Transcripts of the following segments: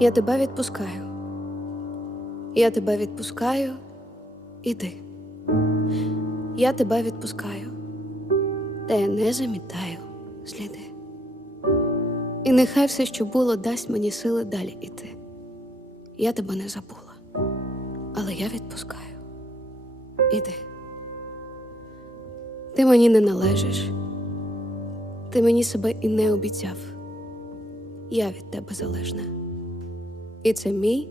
Я тебе відпускаю. Я тебе відпускаю. Іди. Я тебе відпускаю, та я не замітаю сліди. І нехай все, що було, дасть мені сили далі іти. Я тебе не забула, але я відпускаю. Іди. Ти мені не належиш. Ти мені себе і не обіцяв. Я від тебе залежна. І це мій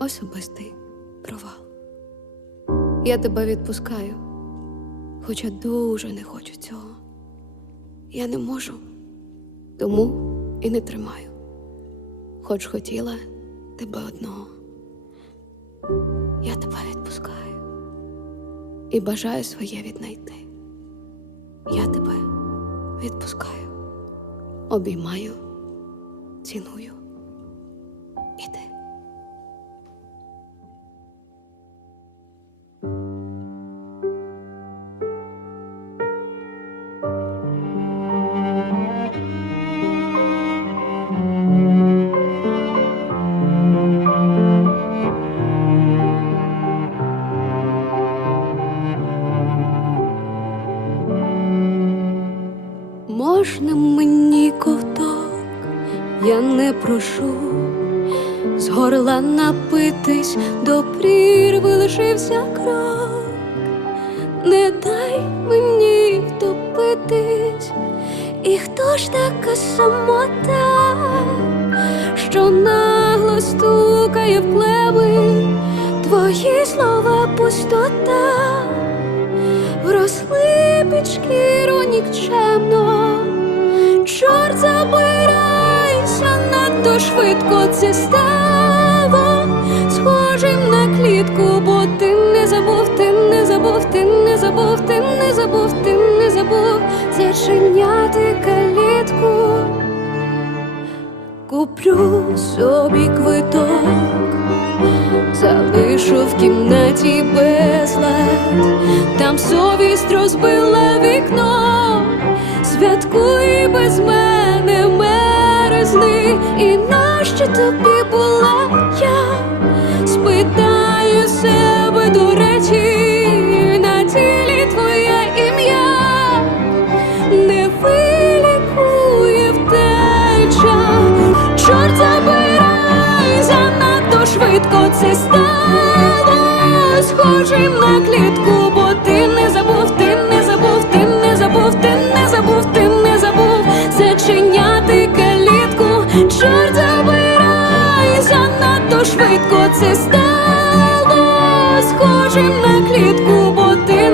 особистий провал. Я тебе відпускаю, хоча дуже не хочу цього. Я не можу, тому і не тримаю, хоч хотіла тебе одного. Я тебе відпускаю і бажаю своє віднайти. Я тебе відпускаю, обіймаю, ціную. Іди. Можна мені ковток, я не прошу, з горла напитись, до прірви лишився крок, не дай мені втопитись, і хто ж така самота, що нагло стукає в клеби, твої слова пустота. Вросли під шкіру нікчемно. Чорт забирайся швидко це стало. Схожим на клітку, бо ти не забув, ти не забув, ти не забув, ти не забув, ти не забув. Зачиняти калітку. Куплю собі квиток, залишу в кімнаті безлад, там совість розбила вікно, святкуй без мене і нащо тобі була я? Спитаю себе до речі, на тілі твоє ім'я не вилікує втеча. Чорт забирай, занадто швидко це стало схожим на клітку, бо ти не забув, швидко це стало схожим на клітку, бо ти